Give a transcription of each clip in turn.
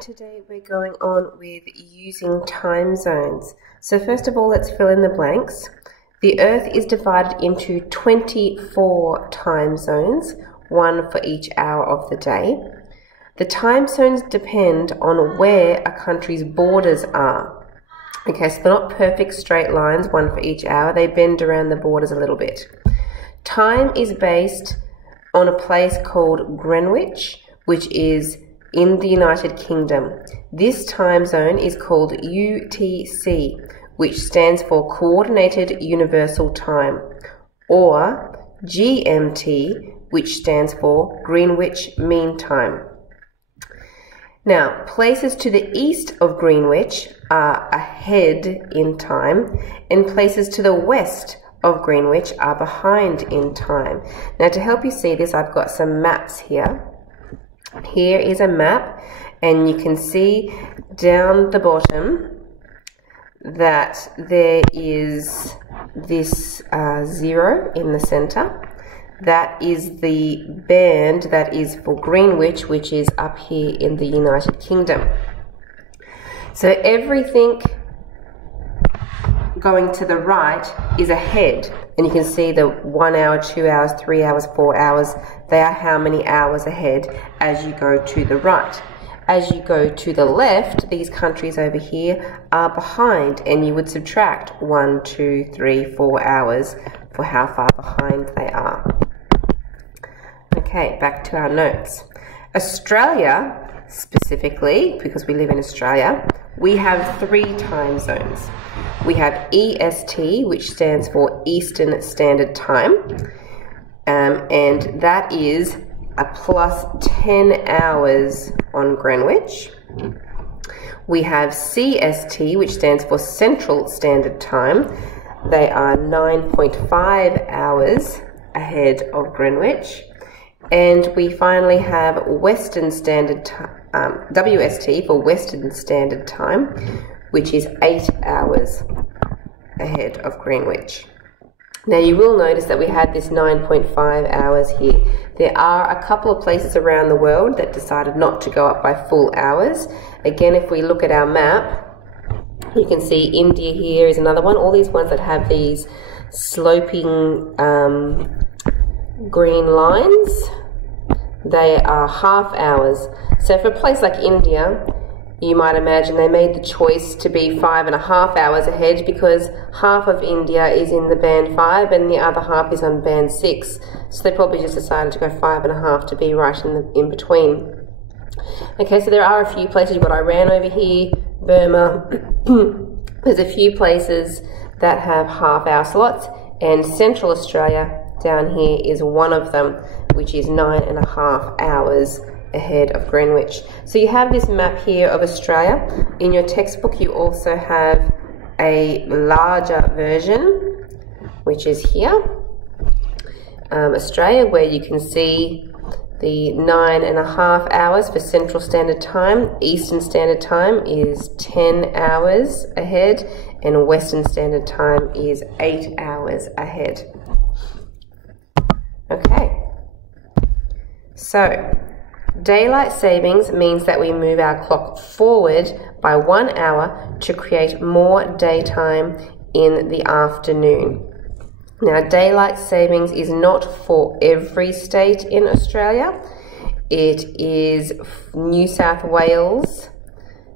Today we're going on with using time zones. So first of all, let's fill in the blanks. The Earth is divided into 24 time zones, one for each hour of the day. The time zones depend on where a country's borders are. Okay, so they're not perfect straight lines, one for each hour. They bend around the borders a little bit. Time is based on a place called Greenwich, which is in the United Kingdom. This time zone is called UTC, which stands for Coordinated Universal Time, or GMT, which stands for Greenwich Mean Time. Now, places to the east of Greenwich are ahead in time, and places to the west of Greenwich are behind in time. Now, to help you see this, I've got some maps here. Here is a map, and you can see down the bottom that there is this 0 in the center. That is the band that is for Greenwich, which is up here in the United Kingdom. So everything going to the right is ahead, and you can see the 1 hour, 2 hours, 3 hours, 4 hours. They are how many hours ahead as you go to the right. As you go to the left, these countries over here are behind, and you would subtract 1, 2, 3, 4 hours for how far behind they are. Okay, back to our notes. Australia, specifically, because we live in Australia, we have 3 time zones. We have EST, which stands for Eastern Standard Time, and that is a plus 10 hours on Greenwich. We have CST, which stands for Central Standard Time. They are 9.5 hours ahead of Greenwich. And we finally have Western Standard Time, WST for Western Standard Time, which is 8 hours ahead of Greenwich. Now you will notice that we had this 9.5 hours here. There are a couple of places around the world that decided not to go up by full hours. Again, if we look at our map, you can see India here is another one. All these ones that have these sloping green lines, they are half hours. So for a place like India, you might imagine they made the choice to be 5.5 hours ahead because half of India is in the band 5 and the other half is on band 6. So they probably just decided to go 5.5 to be right in between. Okay, so there are a few places. You've got Iran over here, Burma. There's a few places that have half-hour slots, and Central Australia down here is one of them, which is 9.5 hours ahead of Greenwich. So you have this map here of Australia. In your textbook you also have a larger version, which is here, Australia, where you can see the 9.5 hours for Central Standard Time. Eastern Standard Time is 10 hours ahead, and Western Standard Time is 8 hours ahead. Okay, so daylight savings means that we move our clock forward by 1 hour to create more daytime in the afternoon. Now, daylight savings is not for every state in Australia. It is New South Wales,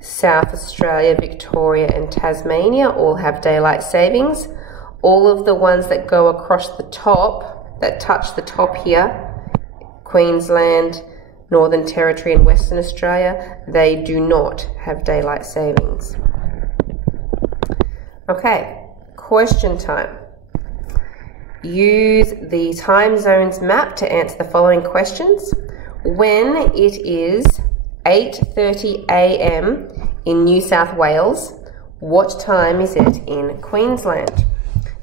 South Australia, Victoria and Tasmania all have daylight savings. All of the ones that go across the top, that touch the top here, Queensland, Northern Territory and Western Australia, they do not have daylight savings. Okay, question time. Use the time zones map to answer the following questions. When it is 8:30 a.m. in New South Wales, what time is it in Queensland?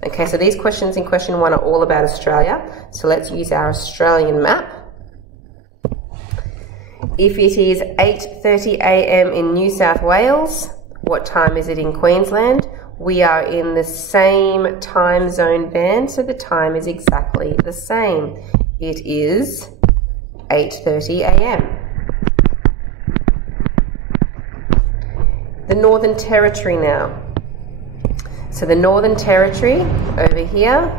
Okay, so these questions in question 1 are all about Australia. So let's use our Australian map. If it is 8:30 a.m. in New South Wales, what time is it in Queensland? We are in the same time zone band, so the time is exactly the same. It is 8:30 a.m. Northern Territory now. So the Northern Territory over here,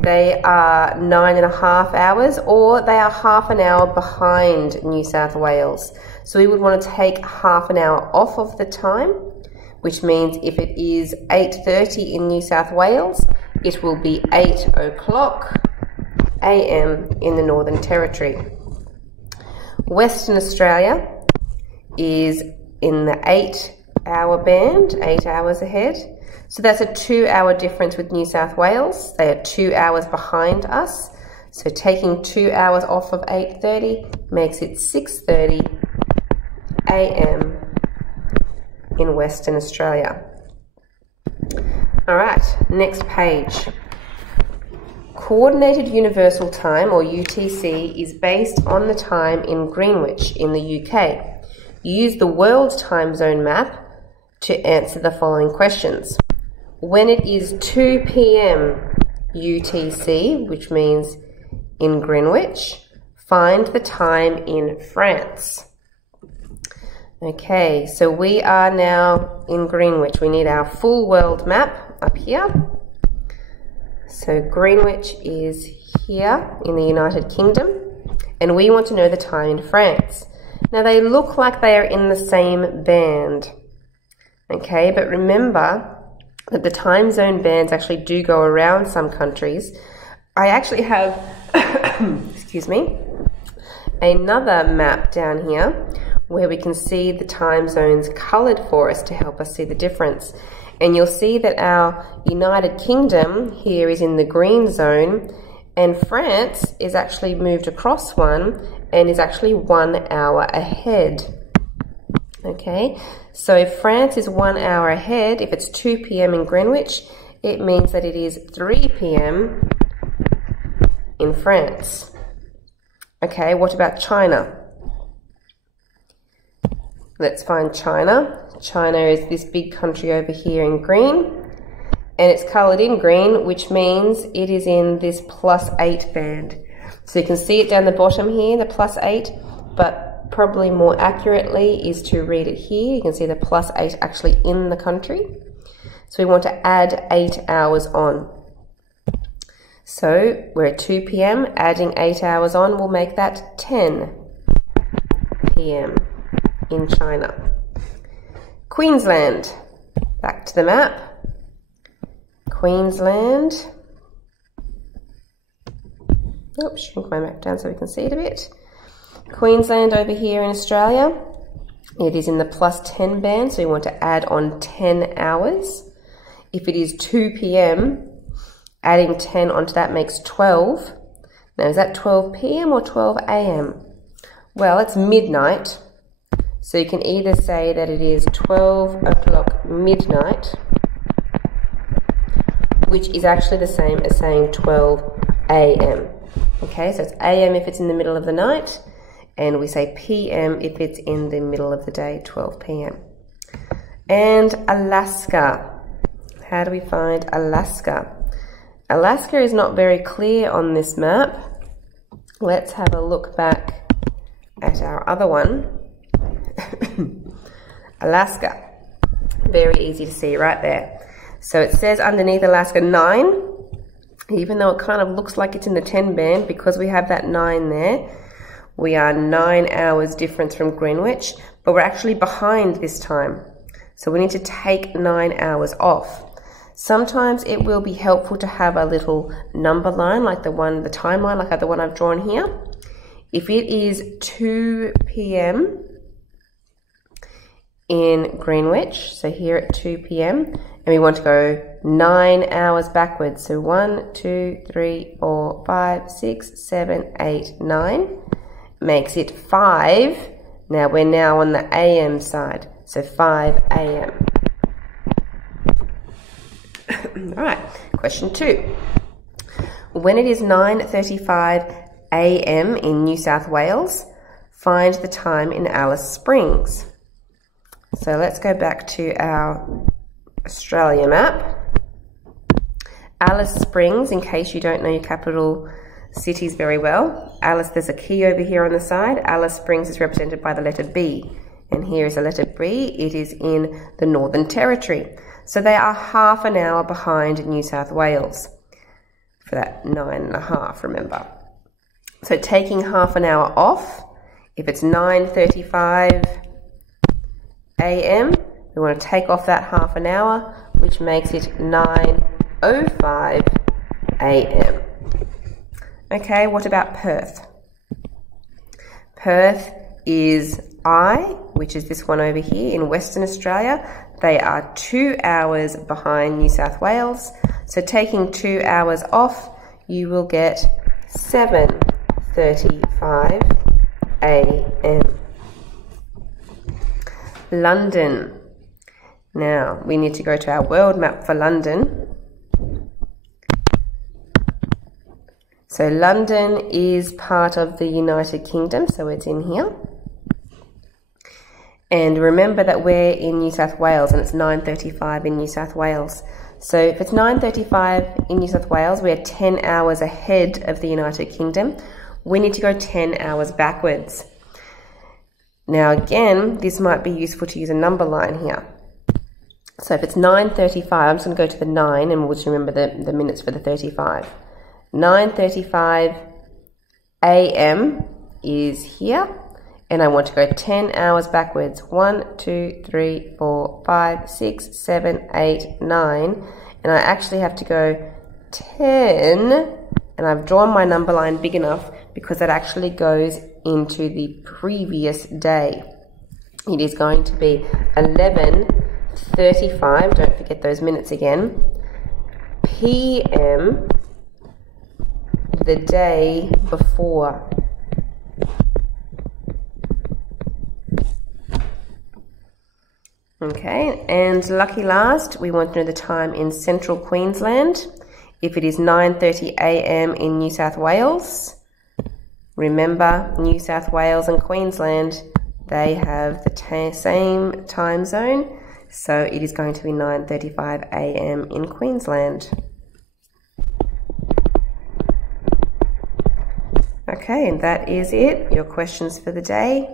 they are 9.5 hours, or they are half an hour behind New South Wales. So we would want to take half an hour off of the time, which means if it is 8:30 in New South Wales, it will be 8 o'clock AM in the Northern Territory. Western Australia is in the 8-hour band, 8 hours ahead. So that's a 2-hour difference with New South Wales. They are 2 hours behind us. So taking 2 hours off of 8:30 makes it 6:30 AM in Western Australia. All right, next page. Coordinated Universal Time, or UTC, is based on the time in Greenwich in the UK. Use the world time zone map to answer the following questions. When it is 2 p.m. UTC, which means in Greenwich, find the time in France. Okay, so we are now in Greenwich. We need our full world map up here. So Greenwich is here in the United Kingdom, and we want to know the time in France. Now they look like they are in the same band, okay, but remember that the time zone bands actually do go around some countries. I actually have, excuse me, another map down here where we can see the time zones coloured for us to help us see the difference. And you'll see that our United Kingdom here is in the green zone, and France is actually moved across one and is actually 1 hour ahead. Okay, so if France is 1 hour ahead, if it's 2 p.m. in Greenwich, it means that it is 3 p.m. in France. Okay, what about China? Let's find China. China is this big country over here in green, and it's coloured in green, which means it is in this +8 band. So you can see it down the bottom here, the +8, but probably more accurately is to read it here. You can see the +8 actually in the country. So we want to add 8 hours on. So we're at 2 p.m, adding 8 hours on will make that 10 p.m. in China. Queensland, back to the map. Queensland. Oops, shrink my map down so we can see it a bit. Queensland over here in Australia, it is in the +10 band, so we want to add on 10 hours. If it is 2 p.m, adding 10 onto that makes 12. Now, is that 12 p.m. or 12 a.m? Well, it's midnight. So you can either say that it is 12 o'clock midnight, which is actually the same as saying 12 a.m. Okay, so it's a.m. if it's in the middle of the night, and we say p.m. if it's in the middle of the day, 12 p.m. And Alaska. How do we find Alaska? Alaska is not very clear on this map. Let's have a look back at our other one. Alaska, very easy to see right there. So it says underneath Alaska 9, even though it kind of looks like it's in the 10 band, because we have that 9 there, we are 9 hours difference from Greenwich, but we're actually behind this time. So we need to take 9 hours off. Sometimes it will be helpful to have a little number line like the timeline like the one I've drawn here. If it is 2 p.m. in Greenwich, so here at 2 p.m, and we want to go 9 hours backwards, so 1, 2, 3, 4, 5, 6, 7, 8, 9, makes it 5. Now we're now on the AM side, so 5 a.m. All right, question 2. When it is 9:35 a.m. in New South Wales, find the time in Alice Springs. So let's go back to our Australia map. Alice Springs, in case you don't know your capital cities very well. Alice, there's a key over here on the side. Alice Springs is represented by the letter B. and here is a letter B. It is in the Northern Territory. So they are half an hour behind New South Wales for that 9.5, remember. So taking half an hour off, if it's 9:35 a.m., we want to take off that half an hour, which makes it 9:05 a.m. Okay, what about Perth? Perth is I, which is this one over here in Western Australia. They are 2 hours behind New South Wales. So taking 2 hours off, you will get 7:35 a.m. London. Now, we need to go to our world map for London. So London is part of the United Kingdom, so it's in here. And remember that we're in New South Wales and it's 9:35 in New South Wales. So if it's 9:35 in New South Wales, we're 10 hours ahead of the United Kingdom. We need to go 10 hours backwards. Now again, this might be useful to use a number line here. So if it's 9:35, I'm just going to go to the 9 and we'll just remember the minutes for the 35. 9:35 a.m. is here. And I want to go 10 hours backwards. 1, 2, 3, 4, 5, 6, 7, 8, 9. And I actually have to go 10. And I've drawn my number line big enough because that actually goes into the previous day. It is going to be 11:35. Don't forget those minutes again. p.m. the day before. Okay, and lucky last, we want to know the time in central Queensland. If it is 9:30 a.m. in New South Wales, remember New South Wales and Queensland, they have the same time zone, so it is going to be 9:35 a.m. in Queensland. Okay, and that is it, your questions for the day.